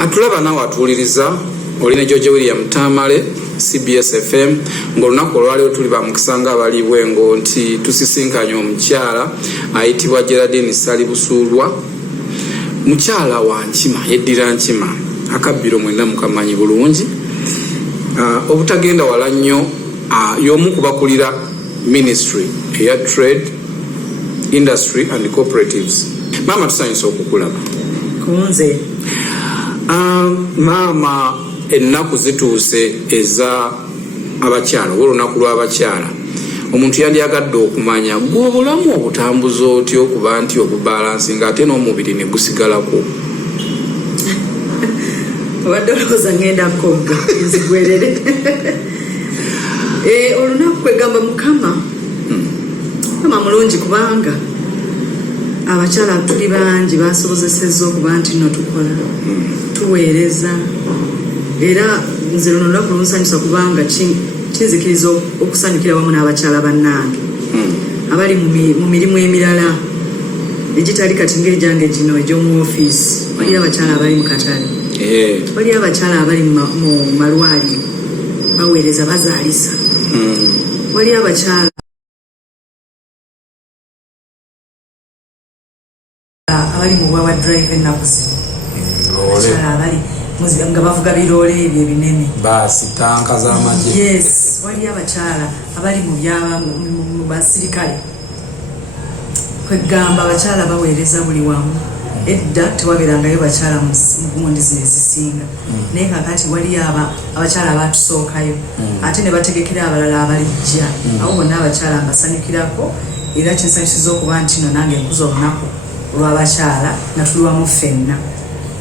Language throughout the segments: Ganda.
Atulaba nawe atuuliriza olina George William Tamale CBS FM ng'olunaku olwaliwo tuli bamukisanga abali bwengo nti tusisinkanye omukyala ayitibwa Geraldine Ssali Busuulwa. Mukyala wa Nkima, yeddira Nkima, akabbiro mwenda mukamanyi bulungi. Obutagenda wala nnyo y'omu kubakulira Ministry of Trade, Industry and Cooperatives. Mama tusanyusa okukulaba. Kunze. Mama ennaku zituuse eza abakyala, olunaku lw'abakyala. Omuntu yandiyagadde okumanya gw'obulamu obutambuza otyo okuba nti okubalansinga ate n'omubiri ne gusigalako. Obadde olowooza ngenda kogga nzigwerere. Olunaku kwegamba Mukama mulungi kubanga abakyala tuli bangi basobozesezza okuba nti nno tukola tuweereza era nze luno olunaku lunsanyusa kubanga kinzikiriza okusanyukira wamu n'abakyala bannange abali mu mirimu emirala egitali kati ng'egyange gino egy'omu ofiisi. Waliyo abakyala abali mu katale, waliyo abakyala abali mu malwaliro baweereza bazaalisa, waliyo abakyala abali mu bwa drive ennaku zino, abakyala abali nga bavuga biroole ebyo ebinene baasi tanka z'amagye. Yes, waliyo abakyala abali mu basirikale. Kwegamba abakyala baweereza buli wamu. Edda tewabeerangayo bakyala mu gundi zino ezisinga, naye kakati waliyo abakyala abatusookayo ate ne bategekera abalala abalijja. Abo bonna abakyala mbasanyukirako era kinsanyusiza okuba nti no nange nkuza olunaku olw'abakyala nga tuli wamu ffenna.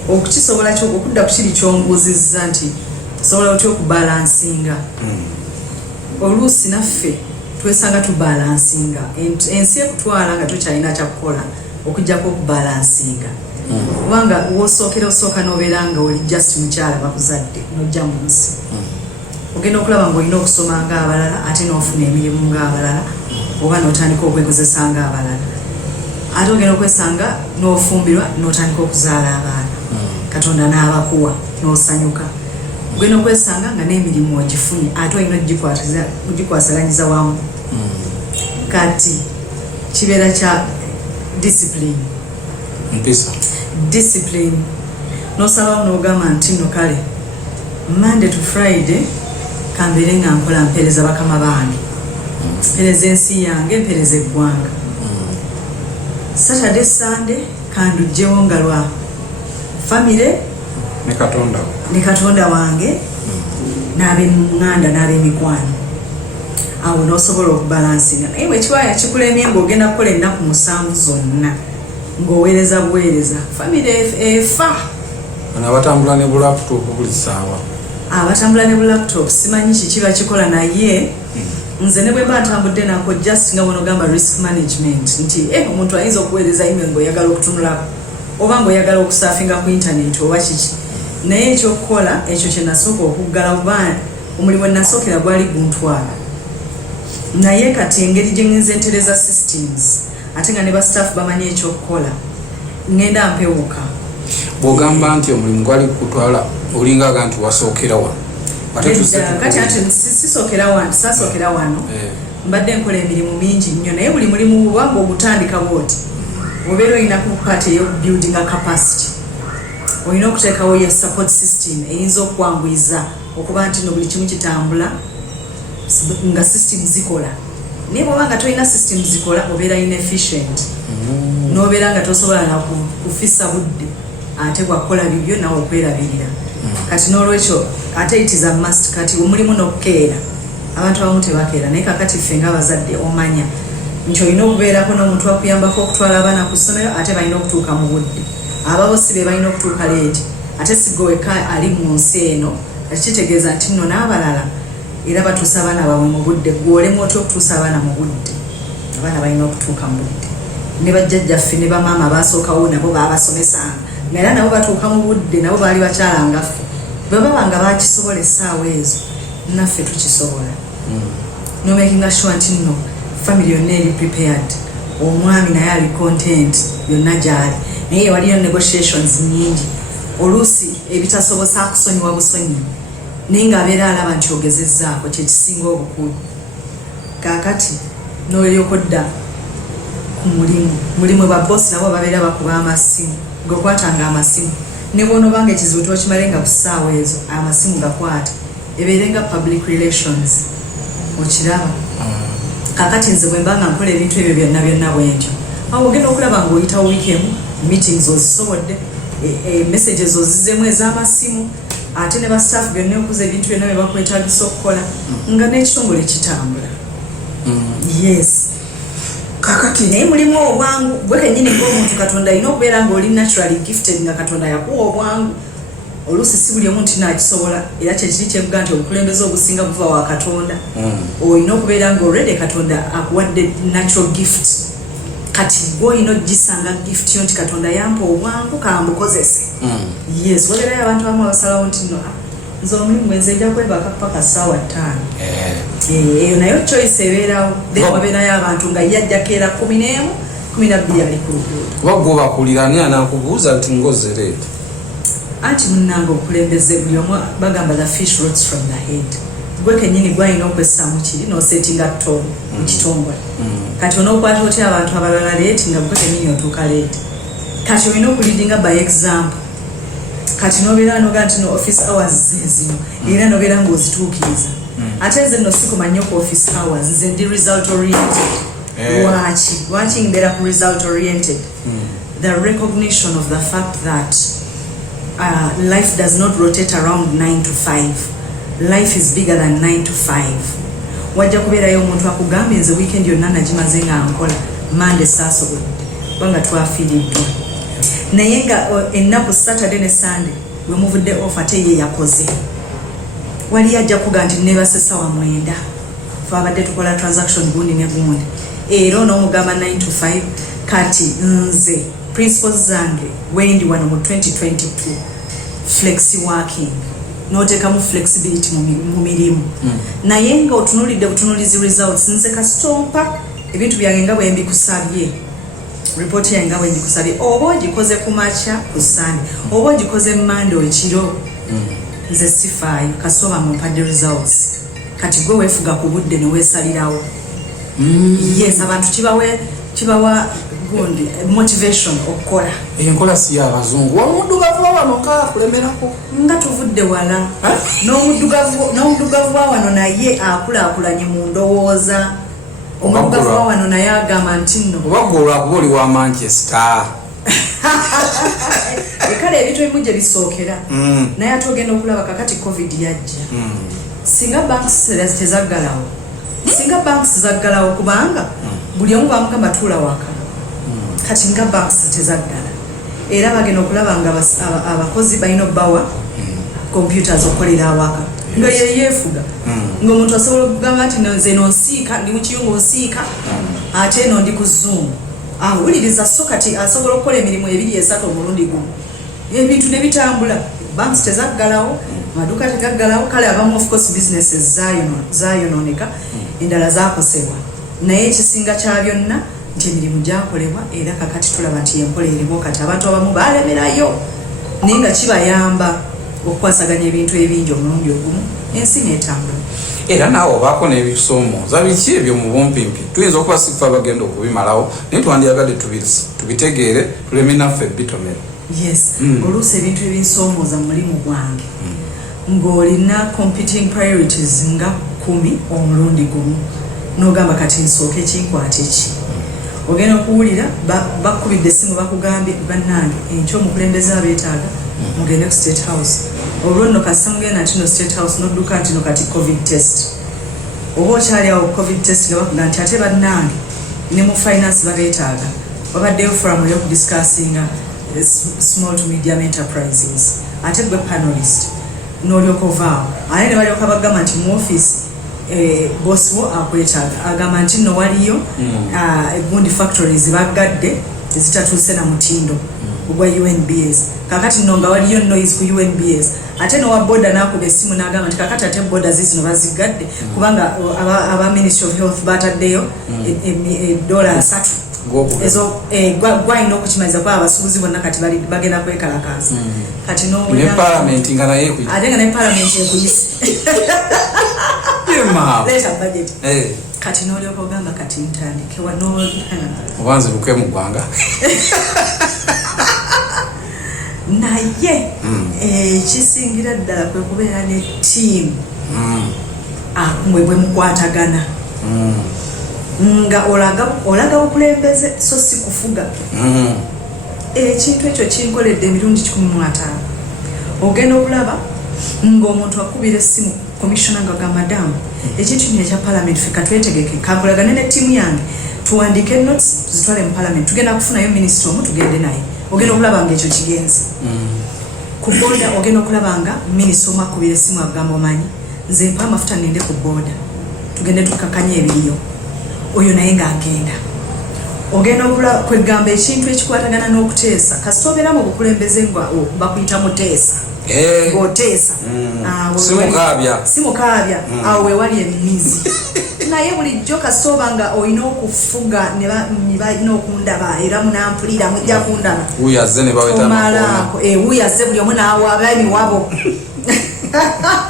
Okukisobola okudda ku kiri kyombuuzizza nti sobola otya okubalansinga. Oluusi naffe twesanga tubalansinga, ensi ekutwala nga tokyalina kyakukola okujjako okubalansinga. Kubanga osooka n'obeera nga oli just mukyala bakuzadde n'ojja mu nsi. Ogenda okulaba ng'olina okusoma ng'abalala ate n'ofuna emirimu ng'abalala oba n'otandika okwegozesa ng'abalala. Ate ogenda okwesanga n'ofumbirwa n'otandika okuzaala abaana. Katonda n'abakuwa n'osanyuka. Ogenda okwesanga nga n'emirimu ogifunye ate olina ogikwasaganyiza wamu. Kati kibeera kya discipline. Mpisa. Discipline. N'osalawo n'ogamba nti nno kale Monday to Friday kambeere nga nkola mpeereza bakama bange, mpeereza ensi yange, mpeereza eggwanga. Saturday Sunday kandujjewo nga lwa family ne Katonda wange n'ab'enganda n'ab'emikwano. Awo n'osobola okubalansinga. Naye bwe kiwaya kikulemye ng'ogenda kukola ennaku 7 zonna ng'oweereza buweereza, family efa. Abatambula ne bu laptop buli ssaawa. Abatambula ne bu laptop simanyi kiki bakikola, naye nze ne bwe mba ntambudde nako just nga bw'onogamba risk management nti omuntu ayinza okuweereza email ng'oyagala okutunulako oba ng'oyagala okusafinga ku internet oba kiki. Naye ekyokukola ekyo kye nasooka okuggala oba omulimu nasookera gwali guntwala. Naye kati engeri gye ngenze entereza systems ate nga ne ba staff bamanyi ekyokukola ngenda mpewuka. Bw'ogamba nti omulimu gwali kutwala olingaga nti wasookera wano. Kati ati sasookera wano mbadde nkola emirimu mingi nnyo, naye buli mulimu bwanga ogutandika bwoti obeera olina kukati eyobuilding capacity. Olina okuteekawo ya support system eyinza okwanguyiza okuba nti no buli kimu kitambula nga system zikola. Naye bw'oba nga tolina system zikola obeera inefficient, n'obeera nga tosobola na kufissa budde ate bwakukola bibyo nawe okwerabirira. Kati n'olwekyo ate it is a must. Kati omulimu n'okukeera, abantu abamu tebakeera, naye kakati ffe ng'abazadde omanya nti olina okubeerako n'omuntu akuyambako okutwala abaana ku ssomero ate balina okutuuka mu budde. Ababo si be balina okutuuka leeti ate sigo wekka ali mu nsi eno. Kitegeeza nti nno n'abalala era batuusa abaana baabwe mu budde, gw'olemu otya okutuusa abaana mu budde. Abaana balina okutuuka mu budde. Ne bajjajjaffe ne bamaama baasookawo nabo baabasomesanga era nabo batuuka mu budde, nabo baali bakyala nga ffe. Bwe baba nga bakisobola essaawa ezo naffe tukisobola. No making sure nti nno family yonna eri prepared, omwami naye ali content yonna gyali. Naye waliyo negotiations nyingi oluusi ebitasobosa kusonyiwa busonyi naye ng'abeera alaba nti ogezezzaako kye kisinga obukulu. Kaakati n'olyoka odda ku mulimu babbosi nabo babeera bakuba amasimu gekwatanga amasimu ne bw'onoobanga ekizibu tokimale nga ku ssaawa ezo amasimu gakwata ebeerenga public relations okiraba. Kaakati nze bwe mbanga nkola ebintu ebyo byonna bwentyo awo ogenda okulaba ng'oyitawo wiikemu meetings ozisobodde messages ozizeemu ez'amasimu ate ne bastaff byonna okuza ebintu byonna bye bakwetagisa okukola nga n'ekitongole kitambula. Yes. Kakati naye mulimu obwangu gwe kennyini ng'omuntu Katonda alina okubeera ng'oli naturally gifted nga Katonda yakuwa obwangu. Oluusi si buli omu nti naakisobola era kyekiri kyebuga nti obukulembeze obusinga buva wa Katonda. Olina okubeera ng'olredi Katonda akuwadde natural gift. Kati gw'olina ogisanga gift yo nti Katonda yampa obwangu kambukozese. Yes, wabeerayo abantu abamu abasalawo nti no nze omulimu nze nja kwebaka paka ssaawa 5. Eyo nayo choice ebeerawo. Then wabeerayo abantu nga yajjako era 11, 12 ali ku luguudo. Wagwe bakulira ani anakubuuza nti ngozereeta? Anti munnanga okulembeze buli omu bagamba the fish rots from the head. Gwe kennyini gwalina okwessaamu kiri n'osettinga ttono mu kitongole. Kati onookwata otya abantu abalala leeti nga gwe kennyini otuuka leeti. Kati olina okuleadinga by example. Kati n'obeera noga nti no office hours zino era n'obeera ng'ozituukiriza. Ate nze nno sikumanya ku office hours nze ndi result oriented. Lwaki mbeera ku result oriented? The recognition of the fact that life does not rotate around 9 to 5. Life is bigger than 9 to 5. Wajja kubeerayo omuntu akugambye nze weekend yonna nagimaze nga nkola Monday saasobodde kubanga twafiiriddwa. Naye nga ennaku Saturday ne Sunday we muvudde off ate ye yakoze. Wali ajja kuga nti nebase ssaawa 9 twabadde tukola transaction gundi ne gundi. Era n'omugamba 9 to 5 kati nze principles zange wendi wano mu 2022 flexi working n'oteekamu flexibility mu mirimu. Naye nga otunulidde butunulizi results nze kasitompa ebintu byange nga bwe mbikusabye report yange nga bwe ngikusabye oba ogikoze ku makya ku Sunday oba ogikoze Monday ekiro nze sifaayo kasooba mu mpadde results. Kati gwe weefuga ku budde ne weesalirawo. Yes, abantu kibawa gundi motivation okukola. Enkola si y'abazungu. Omuddugavu wano kaakulemerako. Nga tuvudde wala. N'omuddugavu wano naye akulaakulanye mu ndowooza. Omuddugavu wano naye agamba nti nno. Oba gwe olwakuba oli wa Manchester. Kale ebintu ebimu gye bisookera. Naye ate ogenda okulaba kakati COVID yajja. Singa banks tezaggalawo. Singa banks zaggalawo kubanga buli omu bamugamba tuula waka. Kati nga banks tezaggala. Era bagenda okulaba nga abakozi balina obbawa computers okolera awaka. Nga yeefuga. Ng'omuntu asobola okugamba nti nze nonsiika ndi mu kiyungu nsiika ate eno ndi ku Zoom. Awuliriza so kati asobola okukola emirimu 2-3 omulundi gumu. Ebintu ne bitambula. Banks tezaggalawo, amaduuka tegaggalawo, kale abamu of course businesses zaayononeka endala zaakosebwa. Naye ekisinga kya byonna nti emirimu gyakolebwa era kakati tulaba nti enkola erimu kati abantu abamu baalemerayo naye nga kibayamba okukwasaganya ebintu ebingi omulundi ogumu ensi n'etambula. Era naawe obaako n'ebisoomooza biki ebyo mu bumpimpi tuyinza okuba sifa abagenda okubimalawo naye twandyagadde tubitegeere tuleme naffe bitomera. Yes, oluusi ebintu ebinsoomooza mu mulimu gwange ng'olina competing priorities nga 10 omulundi gumu n'ogamba kati nsooke kinkwate ki. Ogenda okuwulira bakubidde essimu bakugambye bannange enkya omukulembeze abeetaaga mugende ku State House. Olwo nno kasita mugenda nti no State House n'odduka nti no kati COVID test. Oba okyali awo COVID test nga bakuga nti ate bannange ne mu finance babeetaaga. Wabaddeyo forum ey'okudiscussinga small to medium enterprises. Ate gwe panelist n'olyoka ovaawo. Ate ne balyoka bagamba nti mu office boss wo akwetaaga agamba nti nno waliyo gundi factories bagadde ezitatuuse na mutindo ogwa UNBS. Kakati nno nga waliyo noise ku UNBS. Ate nowa boda n'akuba essimu n'agamba nti kakati ate boda zizino bazigadde kubanga aba Ministry of Health bataddeyo $3 ezo gwalina okukimaliza kuba abasuubuzi bonna kati bagenda kwekalakaasa kati ne parliament nga naye ate nga ne parliament ekuyise leeta budget kati n'olyoka ogamba kati ntandike obanze luke mu ggwanga naye ekisingira ddala kwe kubeera ne ttiimu mwe bwe mukwatagana nga olaga okulembeze so si kufuga ekintu ekyo kinkoledde emirundi 15 ogenda okulaba ng'omuntu akubira essimu komishona nga gamba madamu ekintu kino ekya parliament ffe katwetegeke kankolagane ne ttiimu yange tuwandiike notes zitwale mu parliament tugenda kufunayo minisita omu tugende naye ogenda okulaba nga ekyo kigenze ku booda ogenda okulaba nga minisita omu akubira essimu agamba omanyi nze mpa amafuta ngende ku booda tugende tukakanya ebiriyo oyo naye ng'agenda ogenda okulaba kwegamba ekintu ekikwatagana n'okuteesa kasita obeera mu bukulembeze nga bakuyita muteesa ng'oteesa si mukaabya awo wewali emimizi naye bulijjo kasita oba nga olina okufuga ne balina okundaba era munampulira mujja kundaba wuyazze ne bawetamaako wuyazze buli omu n'awaaba emiwabo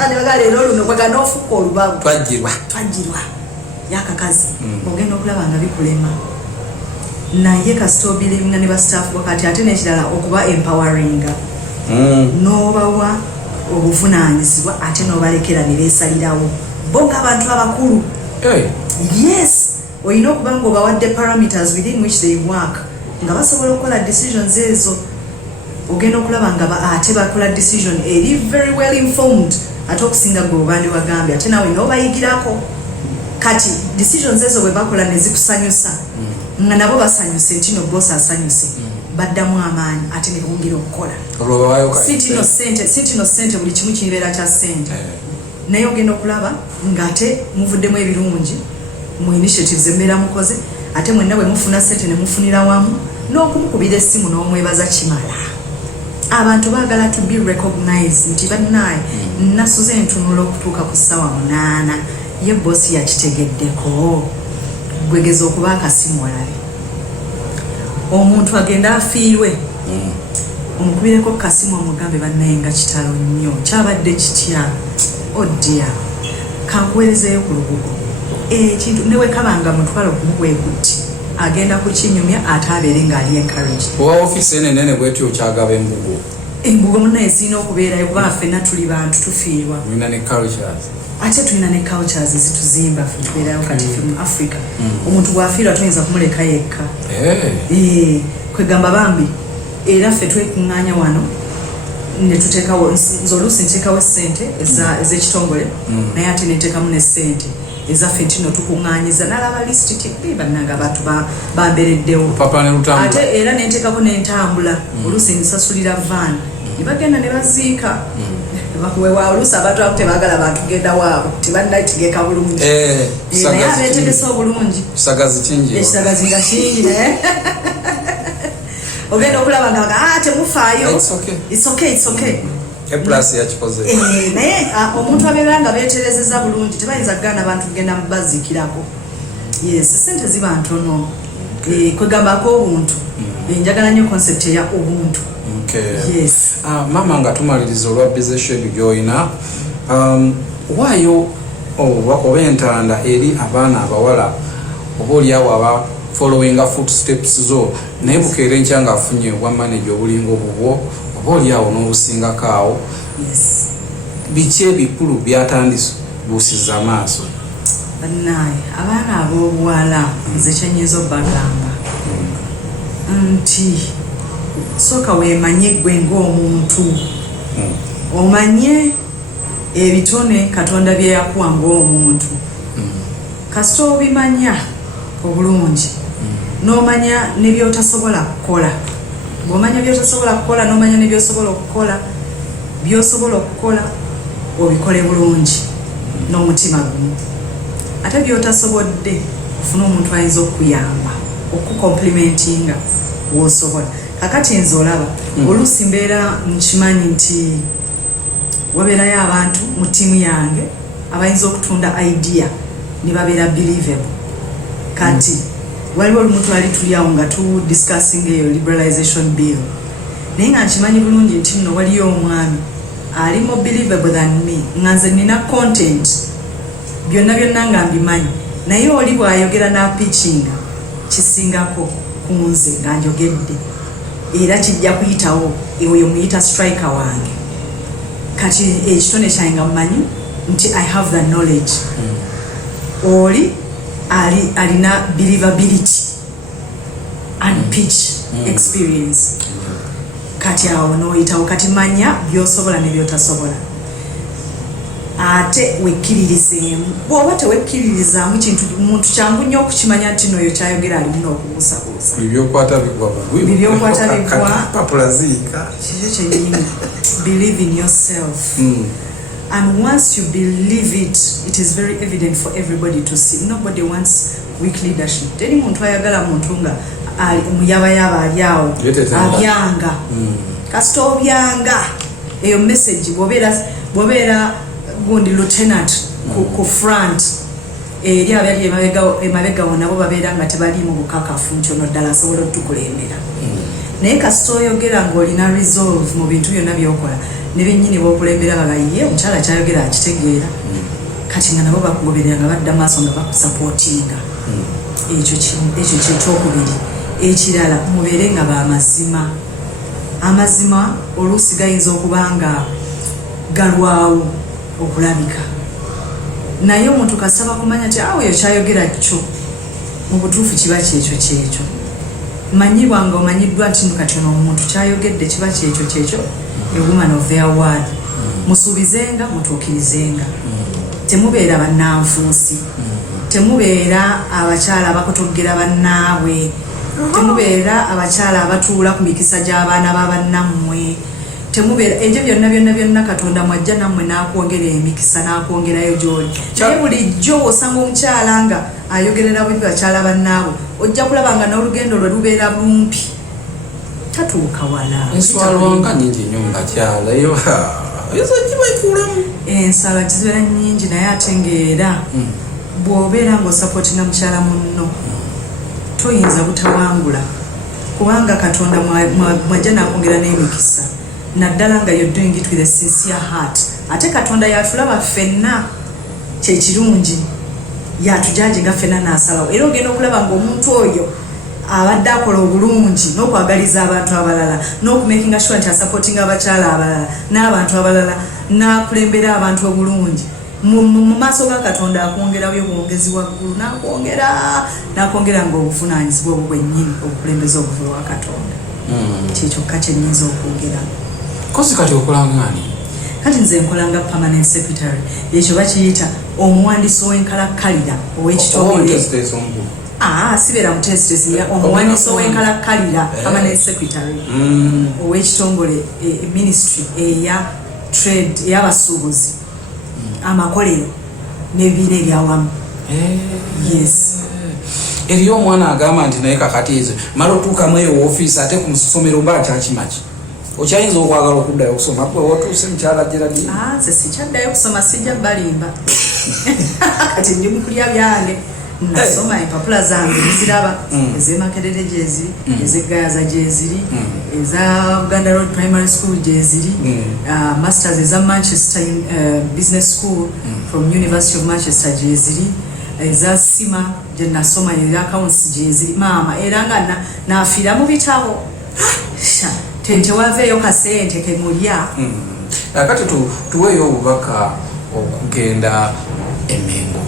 ne bagala leero luno kwega n'ofuka olubabu twajjirwa yakakazi ogenda okulaba nga bikulema naye kasita obiringa ne basitaafu wakati ate n'ekirala okuba empoweringa n'obawa obuvunaanyizibwa ate n'obalekera ne beesalirawo bo ng'abantu abakulu yes olina okuba nga obawadde parameters within which they work nga basobola okukola decisions ezo ogenda okulaba nga ate bakola decision eri very well informed ate okusinga gwe obandi wagambye ate nawe n'obayigirako kati decisions ezo bwe bakola ne zikusanyusa nga nabo basanyuse nti no boss asanyuse baddamu amaanyi ate ne bongera okukola si no ssente buli kimu kibeera kya ssente naye ogenda okulaba ng'ate muvuddemu ebirungi mu initiatives embeera mukoze ate mwenna bwe mufuna ssente ne mufunira wamu n'okumukubira essimu n'omwebaza kimala abantu baagala to be recognized nti bannaye nasuze entunula okutuuka ku ssaawa 8 ye bossi yakitegeddeko gwegeza okuba akasimu walabe omuntu agenda afiirwe omukubireko kasimu omugambe bannaye nga kitalo nnyo kyabadde kitya oddia kankuweerezeeyo ku lubugo ekintu newekabanga mutwalo kumugwekutti agenda kukinyumya ate abeere ng'ali encouraged owa ofiisi enenene bwetyo okyagaba embugo munnaye zirina okubeerayo kubanga ffenna tuli bantu tufiirwa ate tulina ne cultures zituzimba ffe tubeerayo kati ffe mu africa omuntu bw'afiirwa tuyinza kumuleka yekka kwegamba bambi era ffe twekuŋŋaanya wano ne tuteekawo nze oluusi nteekawo essente ez'ekitongole naye ate neteekamu n'essente ezaffe ntino tukuŋŋaanyiza nalaba lisiti tikbi bannanga abantu bambereddewo ate era nenteekako n'entambula oluusi nsasulira van ne bagenda ne baziika wewa oluusi abantu abo tebaagala bantu genda waabo tebannategeka bulungi naye abeetegesa obulungi ekisagazi nga kingi naye ogenda okulaba nga temufaayo it's okay naye omuntu abeera nga beeterezeza bulungi tebayinza kugaana abantu kugenda mubaziikirako yes sente ziba ntono kwegambako obuntu njagala nnyo concept eya obuntu yes mama nga tumaliriza olwa busy schedule gy'olina waayo oba entanda eri abaana abawala oba oliawo aba following footsteps zo naye bukeera enkya nga afunye obwa manager obulinga obubwo oba oliawo n'obusingako awo biki ebikulu byatandise buusiza amaaso bannaye abaana ab'obuwala nze kyenyiza obbagamba nti sooka weemanye gwe ng'omuntu omanye ebitone katonda bye yakuwa ng'omuntu kasita obimanya obulungi n'omanya ne byotasobola kukola bw'omanya byotasobola kukola n'omanya ne byosobola okukola byosobola okukola obikole bulungi n'omutima gumu ate byotasobodde ofuna omuntu ayinza okuyamba okukomplimentinga w'osobola kakati nze olaba oluusi mbeera nkimanyi nti wabeerayo abantu mu ttiimu yange abayinza okutunda idea ne babeera believable kati waliwo olumuntu ali tuli awo nga tu discussing eyo liberalization bill naye nga nkimanyi bulungi nti nno waliyo omwami ali more believable than me nga nze nina content byonna nga mbimanyi naye oli bw'ayogera n'apitchinga kisingako ku nze nga njogedde era kijja kuyitawo eyo muyita striker wange kati ekitone kyange nga mmanyi nti I have the knowledge oli alina believability and pitch experience kati awo noyitawo kati manya byosobola ne byotasobola ate wekkiririzemu bw'oba tewekkiririzaamu kintu muntu kyangu nnyo okukimanya nti noyo kyayogera alimu n'okubuusabuusa bibyokwata bigwa papulaziika kikyo kyennyini believe in yourself and once you believe it, it is very evident for everybody to see. Nobody wants weak leadership. Teri muntu ayagala muntu nga muyabayaba ali awo abyanga kasita obyanga eyo message bw'obeera gundi lieutenant ku front eri abali emabega wonna bo babeera nga tebaliimu bukakafu nti ono ddala asobola otukulembera naye kasita oyogera ng'olina resolve mu bintu byonna byokola ne bennyini b'okulembera bagayiye omukyala kyayogera akitegeera kati nga nabo bakugoberera nga badda maaso nga bakusapootinga ekyo kyekyokubiri ekirala mubeere nga baamazima amazima oluusi gayinza okuba nga galwawo okulabika naye omuntu kasaba kumanya nti awo eyo kyayogera kyo mu butuufu kiba kyekyo manyibwa nga omanyiddwa nti kati ono omuntu kyayogedde kiba kyekyo a woman of their word musuubizenga mutuukirizenga temubeera bannanfuusi temubeera abakyala abakotogera bannaabwe temubeera abakyala abatuula ku mikisa gy'abaana b'abannammwe temubeera ebyo byonna Katonda mwajja nammwe n'akwongera emikisa n'akwongerayo gy'oli naye bulijjo osanga omukyala nga ayogerera buli bakyala bannaabwe ojja kulaba nga n'olugendo lwe lubeera lumpi tatuuka wala enswalwanga nyingi nnyo mu bakyala eyo ezo gibaikulamu ensala zibeera nnyingi naye ate ng'era bw'obeera ng'osapootinga mukyala munno toyinza butawangula kubanga Katonda mwajja n'akwongera n'emikisa naddala nga you're doing it with a sincere heart ate Katonda yatulaba ffenna kyekirungi yatujaje nga ffenna n'asalawo era ogenda okulaba ng'omuntu oyo abadde akola obulungi n'okwagaliza abantu abalala n'okumakinga sure nti asupportinga abakyala abalala n'abantu abalala n'akulembera abantu obulungi mu maaso ga Katonda akwongerayo obwongezi waggulu n'akwongera ng'obuvunaanyizibwa obwo bwennyini obukulembeze obuva wa Katonda kyekyokka kyennyinza okwogera kozi kati okolangani kati nze nkolanga permanent secretary ekyo bakiyita omuwandiisi w'enkalakkalira ow'ekitongole sibeera mutesitesi omuwandiisi ow'enkalakkalira permanent secretary ow'ekitongole ministry eya trade ey'abasuubuzi amakolero n'ebibiina ebyawamu yes eriyo omwana agamba nti naye kakati ezo mala otuukamu eyo woofiisi ate ku ssomero mba kyakimaki okyayinza okwagala okuddayo okusoma gwe wotuuse mukyala Geraldine nze sikyaddayo kusoma sijja balimba kati ndi mukulya byange nasoma empapula zange nziraba ez'Emakerere gyeziri ez'Egayaza gyeziri eza Uganda Road Primary School gyeziri masters eza Manchester Business School from University of Manchester gyeziri eza Sima gye nasoma eza accounts gyeziri maama era nga nafiira mu bitabo tewaveeyo kasente kemulya kati tuweeyo obubaka okugenda Emmengo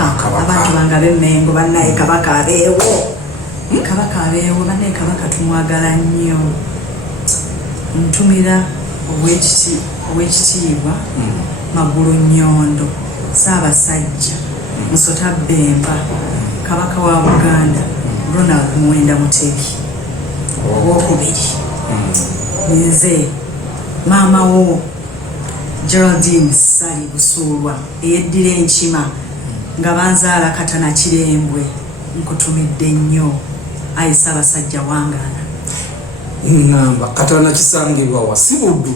abantu banga b'Emmengo bannaye kabaka abeewo bannaye kabaka tumwagala nnyo ntumira ow'ekitiibwa Magulu Nnyondo Ssaabasajja Musota Bemba kabaka wa Buganda Ronald Muwenda Mutebi owokubiri nze maama wo Geraldine Ssali Busuulwa eyeddira enkima nga banzaala Katana Kirembwe nkutumidde nnyo ayi Ssaabasajja wangaala ngamba Katana kisangibwa wa si buddu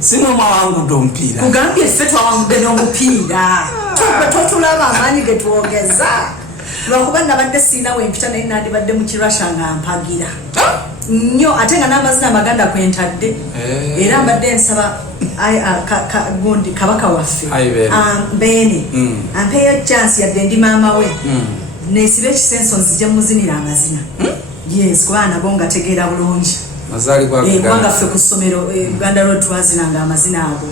sino mawangudde omupiira kugambye ffe twawangudde n'omupiira totulaba amaanyi ge twogeza lwakuba nabadde siina wempita naye nandibadde mu kirusha nga mpagira nnyo ate nga n'amazina amaganda kwentadde era mbadde nsaba gundi kabaka waffe Beene ampeeyo chance yadde ndi maama we nesiba ekisenso nzija muzinira amazina yes kuba nabo nga tegeera bulungi kubanga ffe ku ssomero Uganda Road twazinanga amazina ago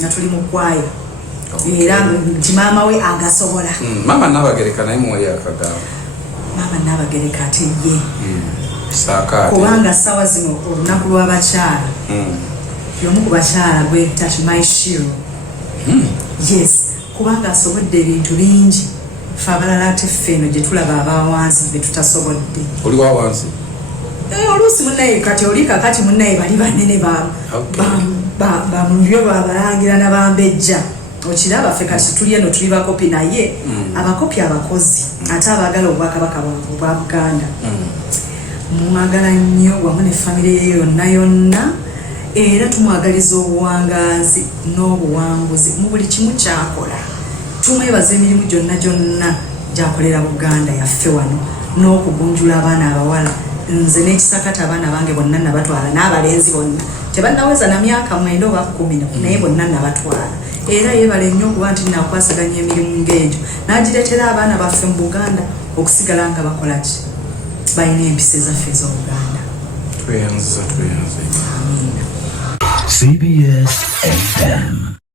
nga tuli mu kwayo era nti maama we agasobola mama Nabagereka naye mwali akagamba mama Nabagereka ate ye kubanga sawa zino olunaku lw'abakyala y'omu ku bakyala gwe touch my shield yes kubanga asobodde ebintu bingi ffe abalala ate ffe eno gye tulaba abawansi be tutasobodde oli wawansi oluusi munnaye kati oli kakati munnaye bali banene bamulyo babalangira nabambejja okiraba ffe kati tuli eno tuli bakopi naye abakopi abakozi ate abaagala obwakabaka bwa Buganda mumwagala nnyo wamu ne famire ye yonna era tumwagaliza obuwangazi n'obuwanguzi mu buli kimu kyakola tumwebaza emirimu gyonna gyakolera Buganda yaffe wano n'okugunjula abaana abawala nze n'ekisakata abaana bange bonna nabatwala n'abalenzi bonna tebannaweza na myaka 9 oba 10 naye bonna nabatwala era yebale nnyo okuba nti nakwasaganya emirimu ng'egyo n'agireetera abaana baffe mu Buganda okusigala nga bakola ki bayina empisa ezaffe ez'Obuganda. Tweyanziza. Amina. CBS FM.